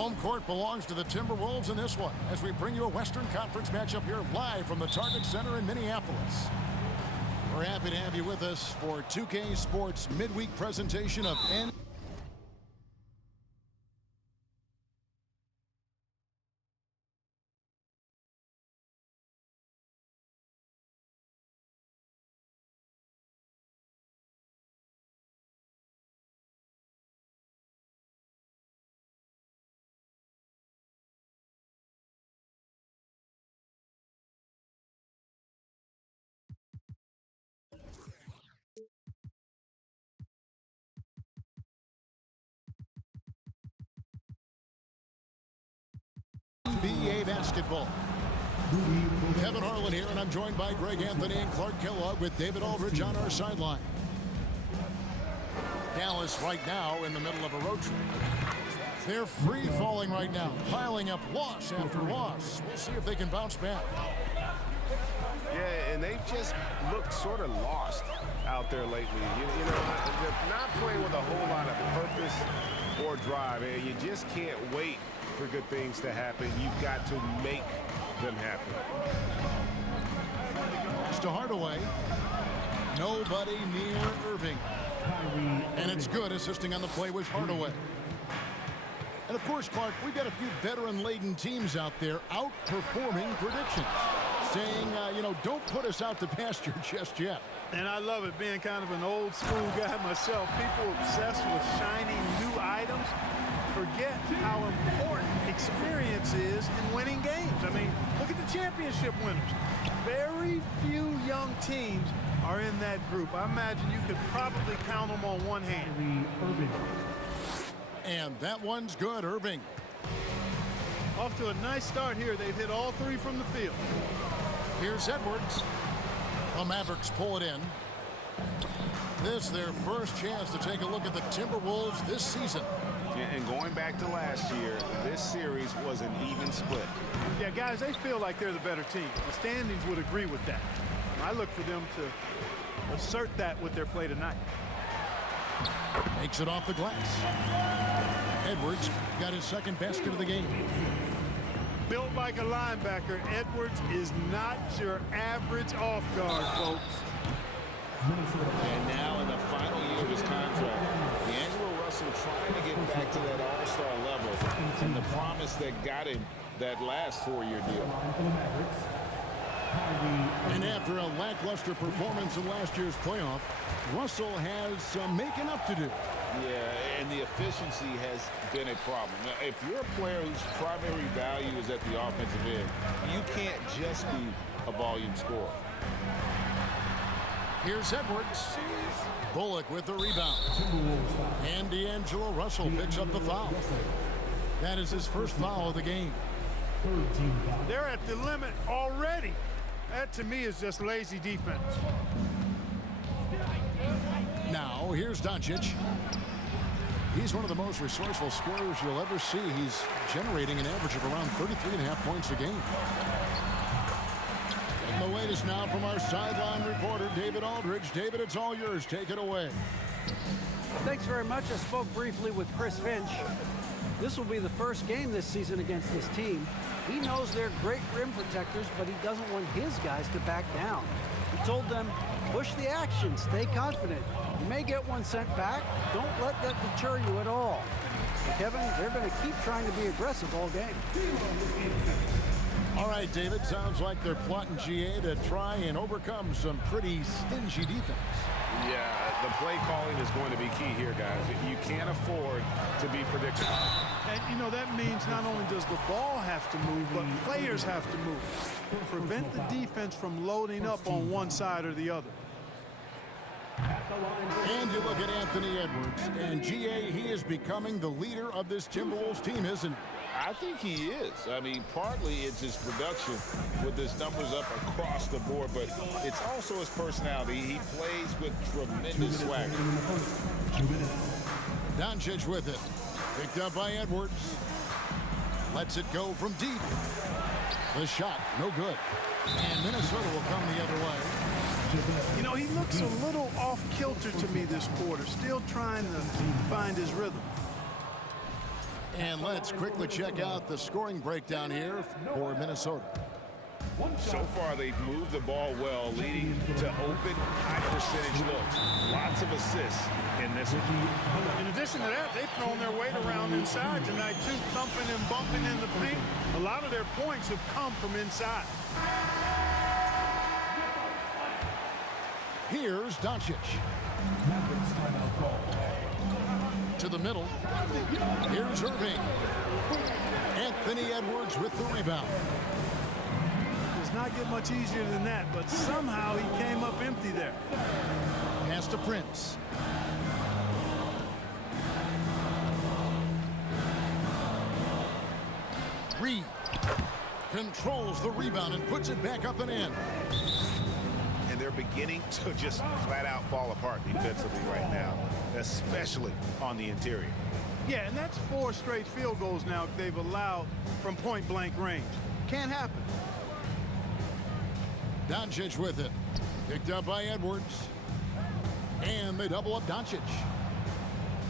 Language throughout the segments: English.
Home court belongs to the Timberwolves in this one as we bring you a Western Conference matchup here live from the Target Center in Minneapolis. We're happy to have you with us for 2K Sports midweek presentation of NBA basketball. Kevin Harlan here, and I'm joined by Greg Anthony and Clark Kellogg with David Aldridge on our sideline. Dallas right now in the middle of a road trip. They're free-falling right now, piling up loss after loss. We'll see if they can bounce back. Yeah, and they've just looked sort of lost out there lately. You know, they're not playing with a whole lot of purpose or drive. And you just can't wait for good things to happen. You've got to make them happen. Pass to Hardaway. Nobody near Irving. And it's good, assisting on the play with Hardaway. And of course, Clark, we've got a few veteran-laden teams out there outperforming predictions. Saying, you know, don't put us out to pasture just yet. And I love it, being kind of an old school guy myself. People obsessed with shiny new items forget how important experience is in winning games. I mean, look at the championship winners. Very few young teams are in that group. I imagine you could probably count them on one hand. And that one's good, Irving. Off to a nice start here. They've hit all three from the field. Here's Edwards. The Mavericks pull it in. This is their first chance to take a look at the Timberwolves this season. And going back to last year, this series was an even split. Yeah, guys, they feel like they're the better team. The standings would agree with that. I look for them to assert that with their play tonight. Makes it off the glass. Edwards got his second basket of the game. Built like a linebacker, Edwards is not your average off guard, folks. And now in the final year of his contract, D'Angelo Russell trying to get back to that all-star level and the promise that got him that last 4-year deal. And after a lackluster performance in last year's playoff, Russell has some making up to do. Yeah, and the efficiency has been a problem. Now, if you're a player whose primary value is at the offensive end, you can't just be a volume scorer. Here's Edwards. Bullock with the rebound. And D'Angelo Russell picks up the foul. That is his first foul of the game. They're at the limit already. That, to me, is just lazy defense. Now, here's Doncic. He's one of the most resourceful scorers you'll ever see. He's generating an average of around 33.5 points a game. And the latest now from our sideline reporter, David Aldridge. David, it's all yours. Take it away. Thanks very much. I spoke briefly with Chris Finch. This will be the first game this season against this team. He knows they're great rim protectors, but he doesn't want his guys to back down. He told them, push the action, stay confident. You may get one sent back. Don't let that deter you at all. So Kevin, they're going to keep trying to be aggressive all game. All right, David, sounds like they're plotting GA to try and overcome some pretty stingy defense. Yeah, the play calling is going to be key here, guys. You can't afford to be predictable. And, you know, that means not only does the ball have to move, but players have to move. Prevent the defense from loading up on one side or the other. And you look at Anthony Edwards, and GA, he is becoming the leader of this Timberwolves team, isn't he? I think he is. I mean, partly it's his production with his numbers up across the board, but it's also his personality. He plays with tremendous swagger. Doncic with it. Picked up by Edwards. Lets it go from deep. The shot, no good. And Minnesota will come the other way. You know, he looks a little off-kilter to me this quarter, still trying to find his rhythm. And let's quickly check out the scoring breakdown here for Minnesota. So far, they've moved the ball well, leading to open, high-percentage looks. Lots of assists in this one. In addition to that, they've thrown their weight around inside tonight, too, thumping and bumping in the paint. A lot of their points have come from inside. Here's Doncic. To the middle. Here's Irving. Anthony Edwards with the rebound. Does not get much easier than that, but somehow he came up empty there. Pass to Prince. Reed controls the rebound and puts it back up and in. And they're beginning to just flat out fall apart defensively right now, especially on the interior. Yeah, and that's 4 straight field goals now they've allowed from point-blank range. Can't happen. Doncic with it. Picked up by Edwards. And they double up Doncic.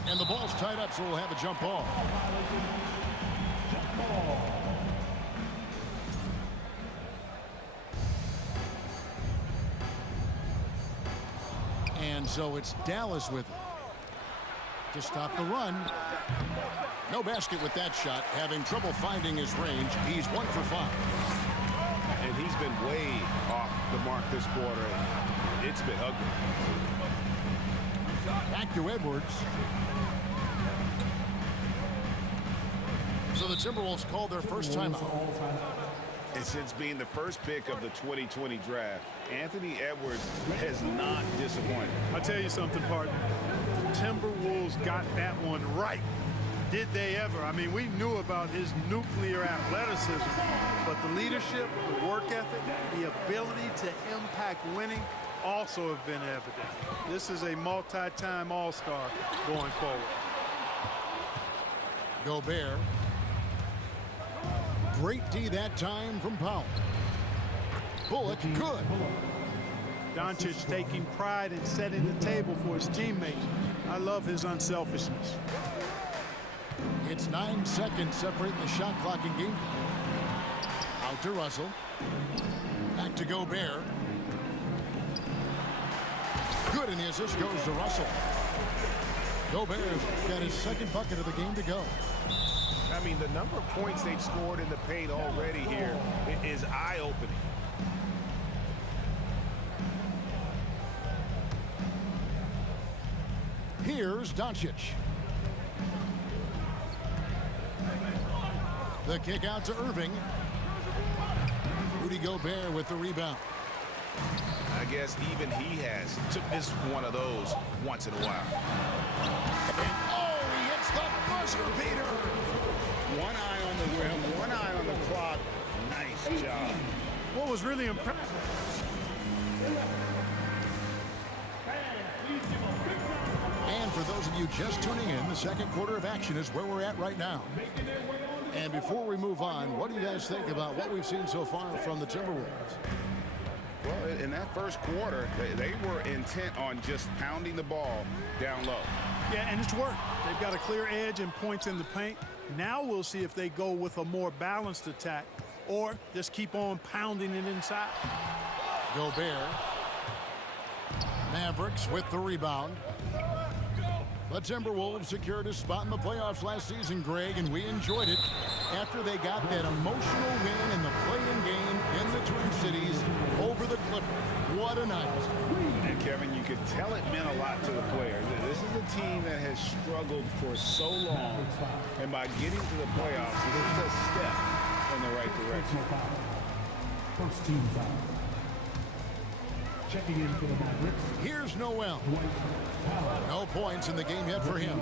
And the ball's tied up, so we'll have a jump ball. And so it's Dallas with it to stop the run. No basket with that shot. Having trouble finding his range. He's 1 for 5. And he's been way off the mark this quarter. It's been ugly. Back to Edwards. So the Timberwolves called their first timeout. And since being the first pick of the 2020 draft, Anthony Edwards has not disappointed. I'll tell you something, partner. The Timberwolves got that one right. Did they ever? I mean, we knew about his nuclear athleticism, but the leadership, the work ethic, the ability to impact winning also have been evident. This is a multi-time All-Star going forward. Gobert. Great D that time from Powell. Bullock, good. Doncic taking pride in setting the table for his teammates. I love his unselfishness. It's 9 seconds separating the shot clock and game. Out to Russell. Back to Gobert. Good, and the assist goes to Russell. Gobert's got his second bucket of the game to go. I mean, the number of points they've scored in the paint already here is eye-opening. Here's Doncic. The kick out to Irving. Rudy Gobert with the rebound. I guess even he has to miss one of those once in a while. And oh, he hits the buzzer beater. One eye on the rim, one eye on the clock. Nice job. What was really impressive? And for those of you just tuning in, the second quarter of action is where we're at right now. And before we move on, what do you guys think about what we've seen so far from the Timberwolves? Well, in that first quarter, they were intent on just pounding the ball down low. Yeah, and it's worked. They've got a clear edge and points in the paint. Now we'll see if they go with a more balanced attack or just keep on pounding it inside. Gobert. Mavericks with the rebound. The Timberwolves secured a spot in the playoffs last season, Greg, and we enjoyed it after they got that emotional win in the play-in game in the Twin Cities over the Clippers. What a night. And Kevin, you could tell it meant a lot to the players. This is a team that has struggled for so long, and by getting to the playoffs, this is a step in the right direction. First team foul. Checking in for the Mavericks. Here's Noel. No points in the game yet for him.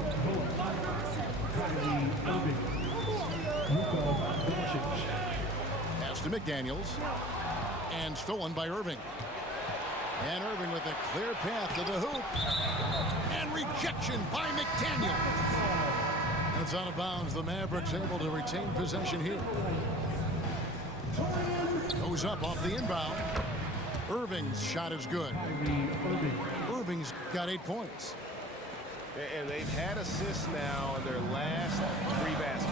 Pass to McDaniels. And stolen by Irving. And Irving with a clear path to the hoop. And rejection by McDaniels. It's out of bounds. The Mavericks able to retain possession here. Goes up off the inbound. Irving's shot is good. Irving's got 8 points. And they've had assists now in their last 3 baskets.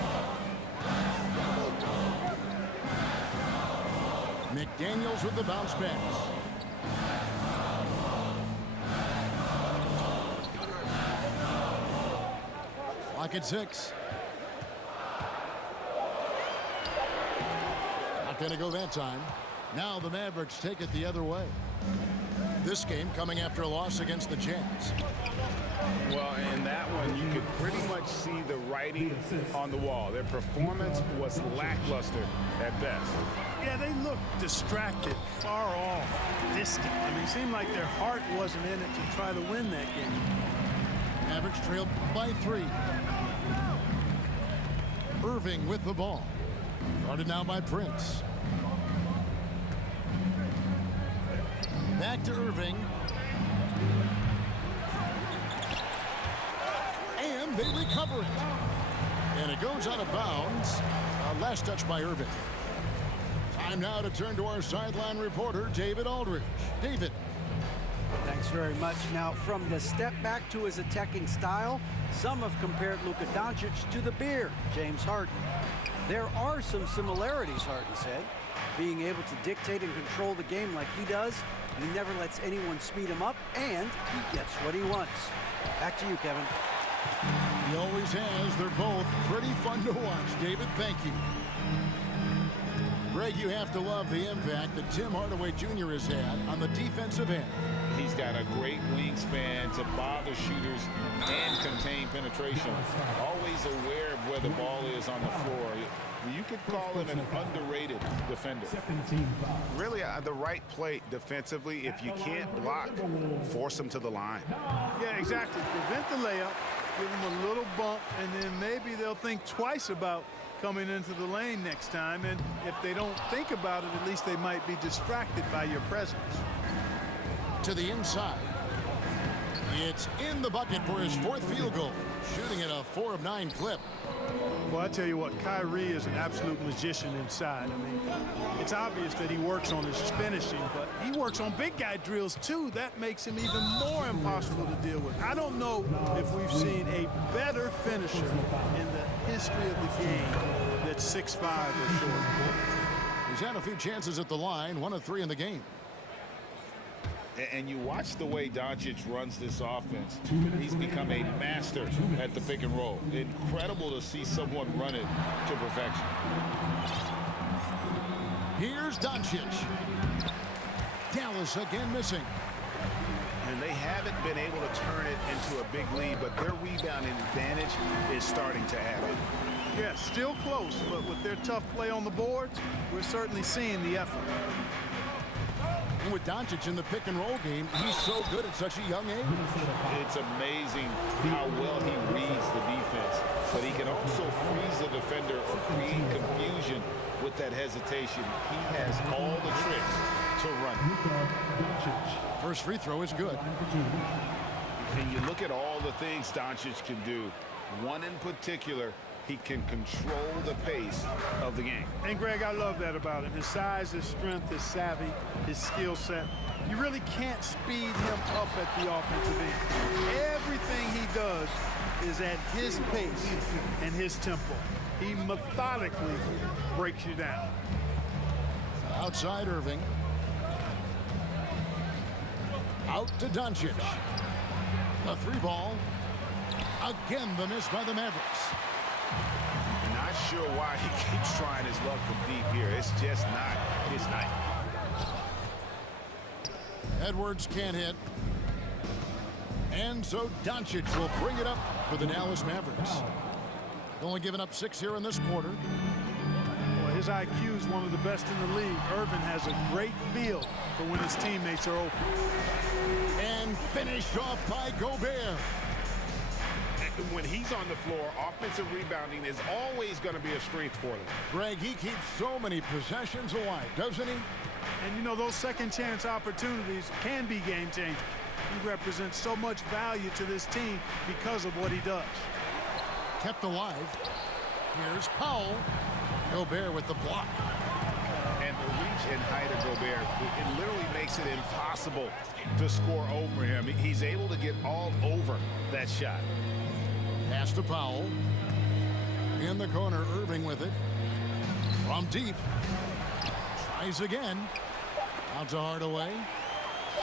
McDaniels with the bounce pass. Clock at 6. Not going to go that time. Now the Mavericks take it the other way. This game coming after a loss against the Jazz. Well, in that one, you could pretty much see the writing on the wall. Their performance was lackluster at best. Yeah, they looked distracted, far off, distant. I mean, it seemed like their heart wasn't in it to try to win that game. Mavericks trailed by 3. Irving with the ball. Guarded now by Prince. Back to Irving. And they recover it. And it goes out of bounds. Last touch by Irving. Time now to turn to our sideline reporter, David Aldridge. David. Thanks very much. Now, from the step back to his attacking style, some have compared Luka Doncic to the Bear, James Harden. There are some similarities, Harden said. Being able to dictate and control the game like he does, he never lets anyone speed him up, and he gets what he wants. Back to you, Kevin. He always has. They're both pretty fun to watch. David, thank you. Greg, you have to love the impact that Tim Hardaway Jr. has had on the defensive end. He's got a great wingspan to bother shooters and contain penetration. Always aware of where the ball is on the floor. You could call him an underrated defender. Really, the right play defensively. If you can't block, force him to the line. Yeah, exactly. Prevent the layup, give them a little bump, and then maybe they'll think twice about coming into the lane next time. And if they don't think about it, at least they might be distracted by your presence. To the inside. It's in the bucket for his 4th field goal. Shooting at a 4 of 9 clip. Well, I tell you what, Kyrie is an absolute magician inside. I mean, it's obvious that he works on his finishing, but he works on big guy drills too. That makes him even more impossible to deal with. I don't know if we've seen a better finisher in the history of the game that's 6'5" or shorter. He's had a few chances at the line, 1 of 3 in the game. And you watch the way Doncic runs this offense. He's become a master at the pick and roll. Incredible to see someone run it to perfection. Here's Doncic. Dallas again missing. And they haven't been able to turn it into a big lead, but their rebounding advantage is starting to add up. Yeah, still close, but with their tough play on the boards, we're certainly seeing the effort. And with Doncic in the pick and roll game, he's so good at such a young age. It's amazing how well he reads the defense, but he can also freeze the defender or create confusion with that hesitation. He has all the tricks to run. First free throw is good. And you look at all the things Doncic can do. One in particular, he can control the pace of the game. And Greg, I love that about him. His size, his strength, his savvy, his skill set. You really can't speed him up at the offensive end. Everything he does is at his pace and his tempo. He methodically breaks you down. Outside Irving. Out to Doncic. A 3 ball. Again, the miss by the Mavericks. Not sure why he keeps trying his luck from deep here. It's just not his night. Edwards can't hit. And so Doncic will bring it up for the Dallas Mavericks. Only given up 6 here in this quarter. Well, his IQ is one of the best in the league. Irvin has a great feel for when his teammates are open. And finished off by Gobert. When he's on the floor, offensive rebounding is always going to be a strength for them. Greg, he keeps so many possessions alive, doesn't he? And, you know, those second chance opportunities can be game changing. He represents so much value to this team because of what he does. Kept alive. Here's Powell. Gobert with the block. And the reach and height of Gobert, it literally makes it impossible to score over him. He's able to get all over that shot. Pass to Powell. In the corner, Irving with it. From deep. Tries again. Out to Hardaway.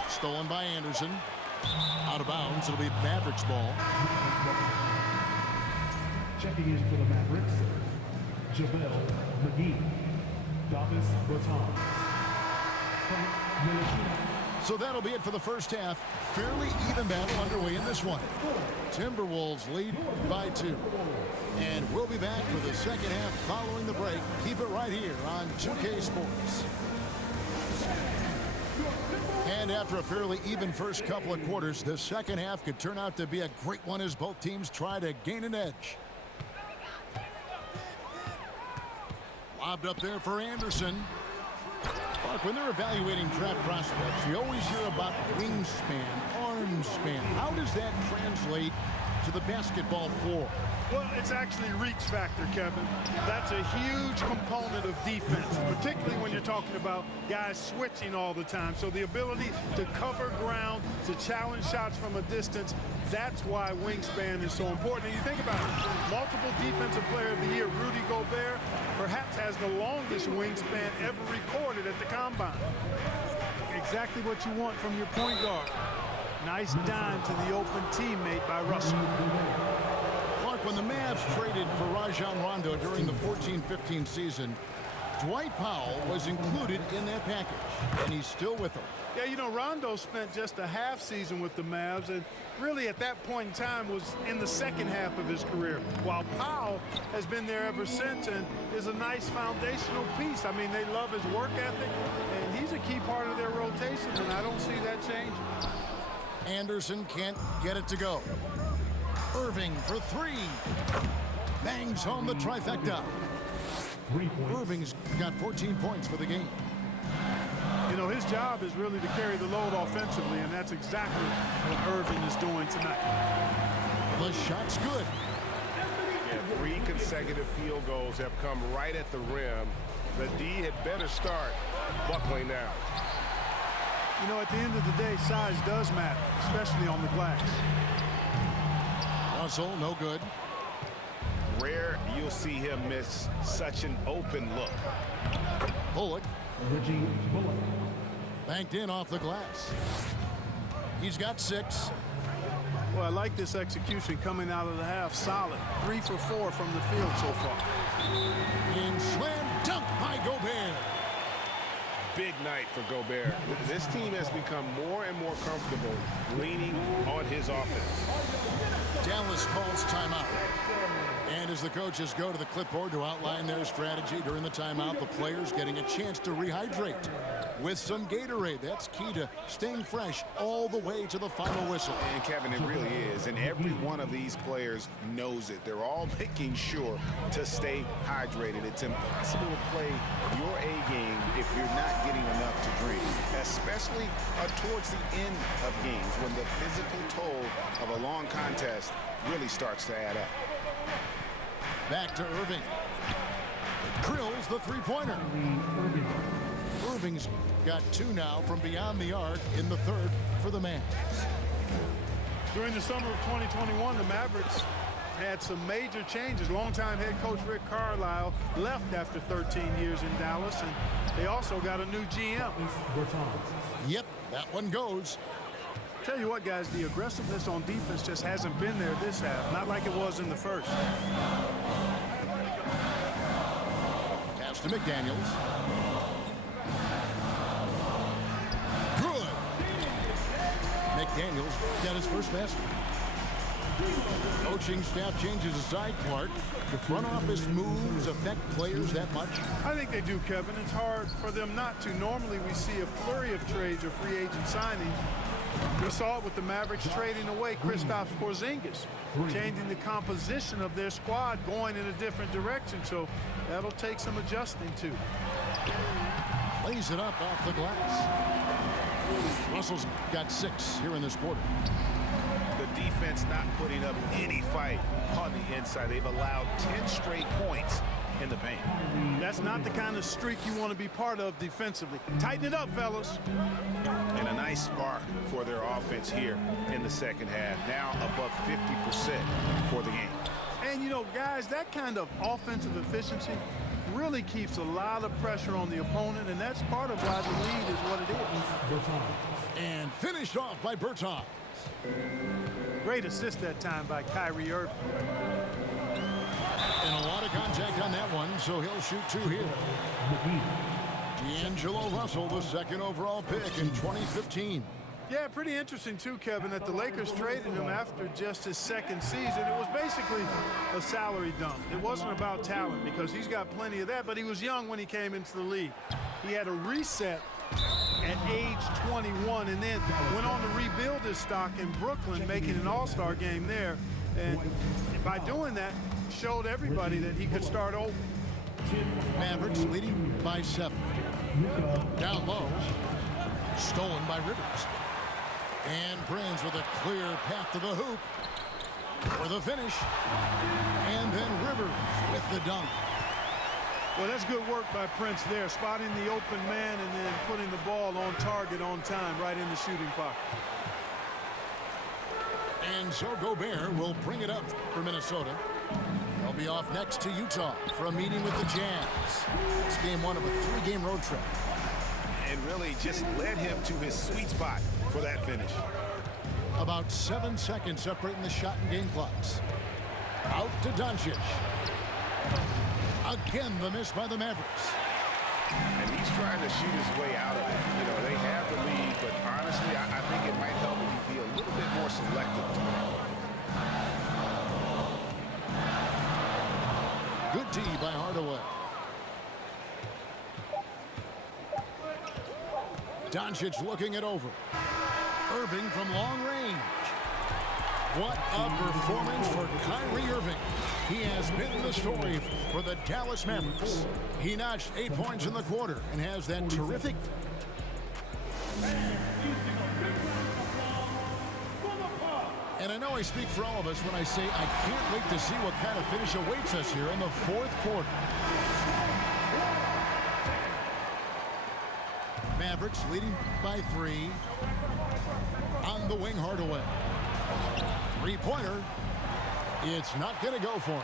Stolen by Anderson. Out of bounds. It'll be Mavericks ball. Checking in for the Mavericks, JaVale McGee, Davis Bertans, Frank Ntilikina. So that'll be it for the first half. Fairly even battle underway in this one. Timberwolves lead by 2. And we'll be back for the second half following the break. Keep it right here on 2K Sports. And after a fairly even first couple of quarters, the second half could turn out to be a great one as both teams try to gain an edge. Lobbed up there for Anderson. Look, when they're evaluating draft prospects, you always hear about wingspan, arm span. How does that translate to the basketball floor? Well, it's actually reach factor, Kevin. That's a huge component of defense, particularly when you're talking about guys switching all the time. So the ability to cover ground, to challenge shots from a distance, that's why wingspan is so important. And you think about it, multiple defensive player of the year, Rudy Gobert, perhaps has the longest wingspan ever recorded at the combine. Exactly what you want from your point guard. Nice dime to the open teammate by Russell. When the Mavs traded for Rajon Rondo during the 14-15 season, Dwight Powell was included in that package, and he's still with them. Yeah, you know, Rondo spent just a half season with the Mavs, and really at that point in time was in the second half of his career, while Powell has been there ever since and is a nice foundational piece. I mean, they love his work ethic, and he's a key part of their rotation, and I don't see that changing. Anderson can't get it to go. Irving for 3. Bangs home the trifecta. 3 points. Irving's got 14 points for the game. You know, his job is really to carry the load offensively, and that's exactly what Irving is doing tonight. The shot's good. Yeah, 3 consecutive field goals have come right at the rim. The D had better start buckling down. You know, at the end of the day, size does matter, especially on the glass. Russell, no good. Rare you'll see him miss such an open look. Bullock. Reggie Bullock. Banked in off the glass. He's got 6. Well, I like this execution coming out of the half. Solid. 3 for 4 from the field so far. And slam dunk by Gobert. Big night for Gobert. This team has become more and more comfortable leaning on his offense. Dallas calls timeout. And as the coaches go to the clipboard to outline their strategy during the timeout, the players getting a chance to rehydrate with some Gatorade. That's key to staying fresh all the way to the final whistle. And Kevin, it really is. And every one of these players knows it. They're all making sure to stay hydrated. It's impossible to play your A game if you're not getting enough to drink, especially towards the end of games when the physical toll of a long contest really starts to add up. Back to Irving. Drills the three-pointer. Irving's got 2 now from beyond the arc in the third for the Mavs. During the summer of 2021, the Mavericks had some major changes. Longtime head coach Rick Carlisle left after 13 years in Dallas, and they also got a new GM. Yep, that one goes. Tell you what, guys, the aggressiveness on defense just hasn't been there this half, not like it was in the first. Pass to McDaniels. Good. McDaniels got his first basket. Coaching staff changes aside, Clark. The front office moves affect players that much? I think they do, Kevin. It's hard for them not to. Normally we see a flurry of trades or free agent signings. We saw it with the Mavericks trading away Kristaps Porzingis, changing the composition of their squad, going in a different direction. So that'll take some adjusting to. Lays it up off the glass. Russell's got 6 here in this quarter. The defense not putting up any fight on the inside. They've allowed 10 straight points in the paint. That's not the kind of streak you want to be part of defensively. Tighten it up, fellas. And a nice spark for their offense here in the second half. Now above 50% for the game. And, you know, guys, that kind of offensive efficiency, really keeps a lot of pressure on the opponent, and that's part of why the lead is what it is. And finished off by Bertans. Great assist that time by Kyrie Irving. And a lot of contact on that one, so he'll shoot 2 here. D'Angelo Russell, the 2nd overall pick in 2015. Yeah, pretty interesting too, Kevin, that the Lakers traded him after just his 2nd season. It was basically a salary dump. It wasn't about talent because he's got plenty of that, but he was young when he came into the league. He had a reset at age 21 and then went on to rebuild his stock in Brooklyn, making an all-star game there. And by doing that, showed everybody that he could start over. Mavericks leading by 7. Down low. Stolen by Rivers. And Prince with a clear path to the hoop for the finish. And then Rivers with the dunk. Well, that's good work by Prince there, spotting the open man and then putting the ball on target on time right in the shooting pocket. And so Gobert will bring it up for Minnesota. They'll be off next to Utah for a meeting with the Jazz. It's game 1 of a 3-game road trip. And really just led him to his sweet spot for that finish. About 7 seconds separating the shot and game clocks. Out to Doncic. Again, the miss by the Mavericks. And he's trying to shoot his way out of it. You know, they have the lead, but honestly, I think it might help if he be a little bit more selective tomorrow. Good D by Hardaway. Doncic looking it over. Irving from long range. What a performance for Kyrie Irving. He has been the story for the Dallas Mavericks. He notched 8 points in the quarter and has that terrific. And I know I speak for all of us when I say I can't wait to see what kind of finish awaits us here in the 4th quarter. Mavericks leading by 3. On the wing, Hardaway. 3-pointer. It's not going to go for him.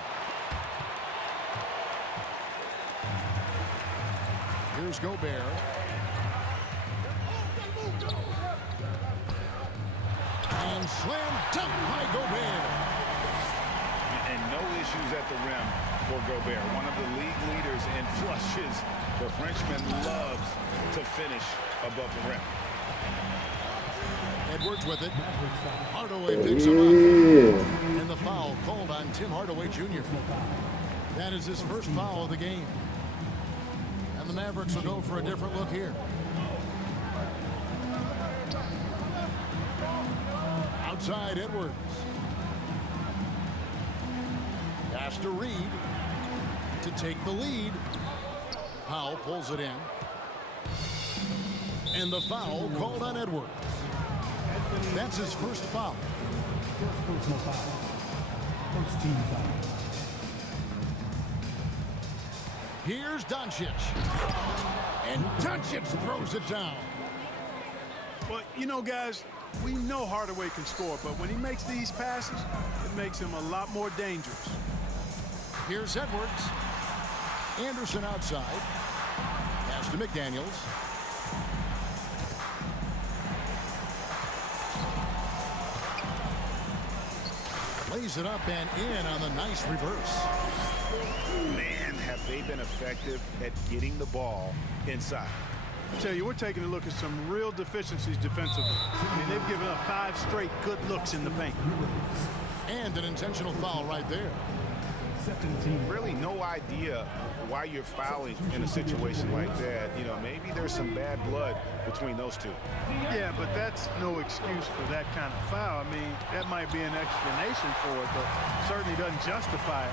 Here's Gobert. And slam dunk by Gobert. And no issues at the rim for Gobert. One of the league leaders in flushes. The Frenchman loves to finish above the rim. Edwards with it. Hardaway picks him up. And the foul called on Tim Hardaway Jr. That is his first foul of the game. And the Mavericks will go for a different look here. Outside Edwards. Pass to Reed to take the lead. Powell pulls it in. And the foul called on Edwards. That's his first foul. First personal foul. First team foul. Here's Doncic. And Doncic throws it down. Well, you know, guys, we know Hardaway can score, but when he makes these passes, it makes him a lot more dangerous. Here's Edwards. Anderson outside. Pass to McDaniels. Lays it up and in on the nice reverse. Man, have they been effective at getting the ball inside. I tell you, we're taking a look at some real deficiencies defensively. I mean, they've given up 5 straight good looks in the paint. And an intentional foul right there. Second team. Really no idea why you're fouling in a situation like that. You know, maybe there's some bad blood between those two. Yeah, but that's no excuse for that kind of foul. I mean, that might be an explanation for it, but certainly doesn't justify it.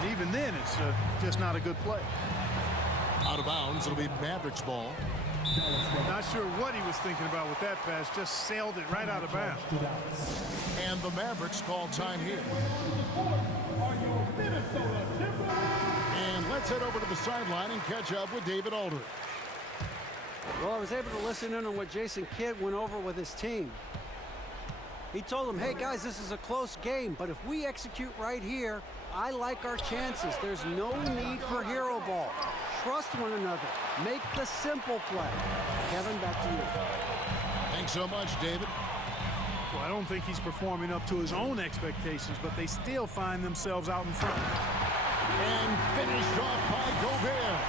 And even then, it's just not a good play. Out of bounds, it'll be Mavericks ball. Not sure what he was thinking about with that pass, just sailed it right out of bounds. And the Mavericks call time here. And let's head over to the sideline and catch up with David Aldridge. Well, I was able to listen in on what Jason Kidd went over with his team. He told them, hey, guys, this is a close game, but if we execute right here, I like our chances. There's no need for hero ball. Trust one another. Make the simple play. Kevin, back to you. Thanks so much, David. Well, I don't think he's performing up to his own expectations, but they still find themselves out in front. And finished off by Gobert.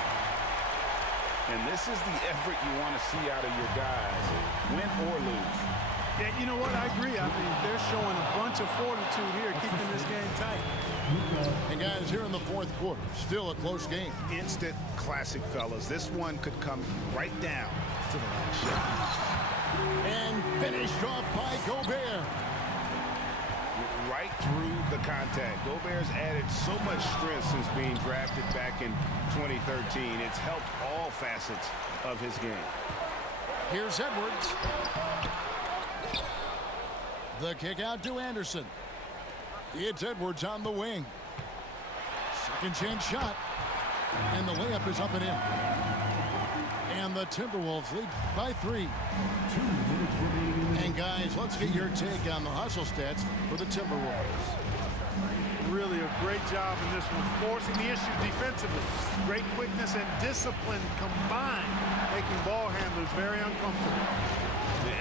And this is the effort you want to see out of your guys, win or lose. Yeah, you know what? I agree. I mean, they're showing a bunch of fortitude here, keeping this game tight. And guys, here in the fourth quarter, still a close game. Instant classic, fellas. This one could come right down to the last shot. And finished off by Gobert. Right through the contact. Gobert's added so much strength since being drafted back in 2013. It's helped all facets of his game. Here's Edwards. The kick out to Anderson. It's Edwards on the wing. Second chance shot. And the layup is up and in. And the Timberwolves lead by 3. And guys, let's get your take on the hustle stats for the Timberwolves. Really a great job in this one, forcing the issue defensively. Great quickness and discipline combined, making ball handlers very uncomfortable.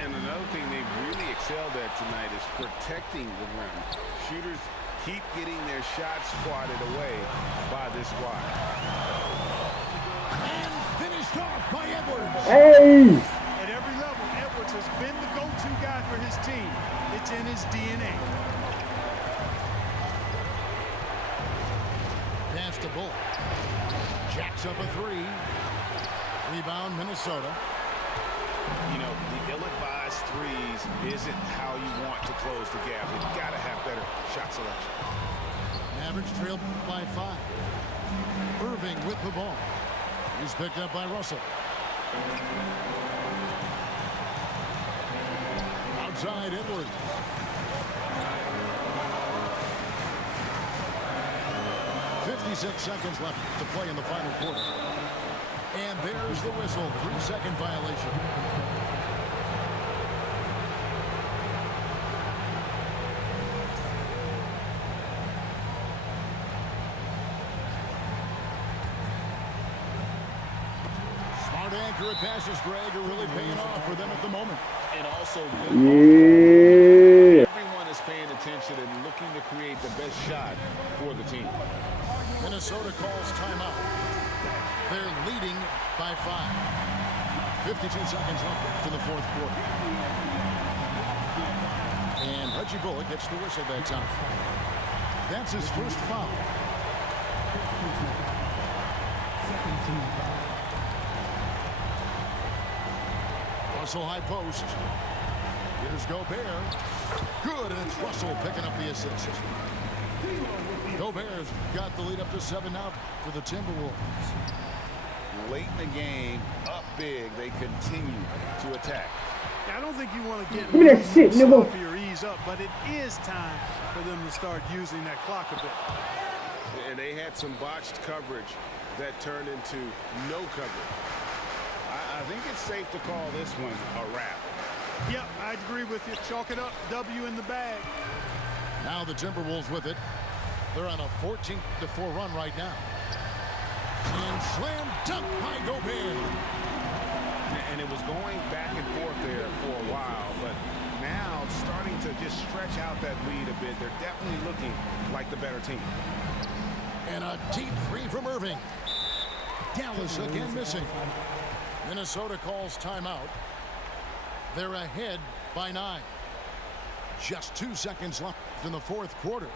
And another thing they've really excelled at tonight is protecting the rim. Shooters keep getting their shots swatted away by this squad. And finished off by Edwards. Hey! At every level, Edwards has been the go-to guy for his team. It's in his DNA. Pass to Bull. Jacks up a 3. Rebound, Minnesota. You know, the ill-advised threes isn't how you want to close the gap. You've got to have better shot selection. Mavericks trailed by 5. Irving with the ball. He's picked up by Russell. Outside Edwards. .56 seconds left to play in the final quarter. And there's the whistle. 3-second violation. Smart, accurate passes, Greg, are really paying off for them at the moment. And also, everyone is paying attention and looking to create the best shot for the team. Minnesota calls timeout. They're leading by 5. 52 seconds left to the fourth quarter. And Reggie Bullock gets the whistle that time. That's his first foul. Russell high post. Here's Gobert. Good, and it's Russell picking up the assist. Gobert's got the lead up to 7 now for the Timberwolves. Late in the game, up big, they continue to attack. I don't think you want to get Give me that shit, nigga. sloppy or ease up, but it is time for them to start using that clock a bit. And they had some botched coverage that turned into no coverage. I think it's safe to call this one a wrap. Yep, I agree with you. Chalk it up. W in the bag. Now the Timberwolves with it. They're on a 14-4 run right now. And slam dunk by Gobert. And it was going back and forth there for a while, but now starting to just stretch out that lead a bit. They're definitely looking like the better team. And a deep 3 from Irving. Dallas again missing. Minnesota calls timeout. They're ahead by 9. Just 2 seconds left in the fourth quarter.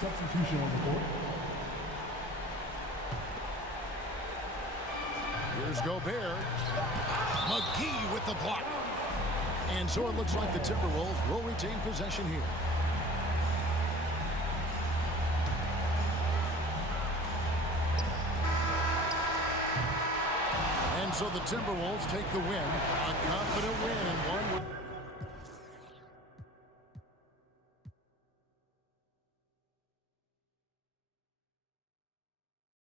Substitution on the court. Here's Gobert. McGee with the block. And so it looks like the Timberwolves will retain possession here. And so the Timberwolves take the win. A confident win and one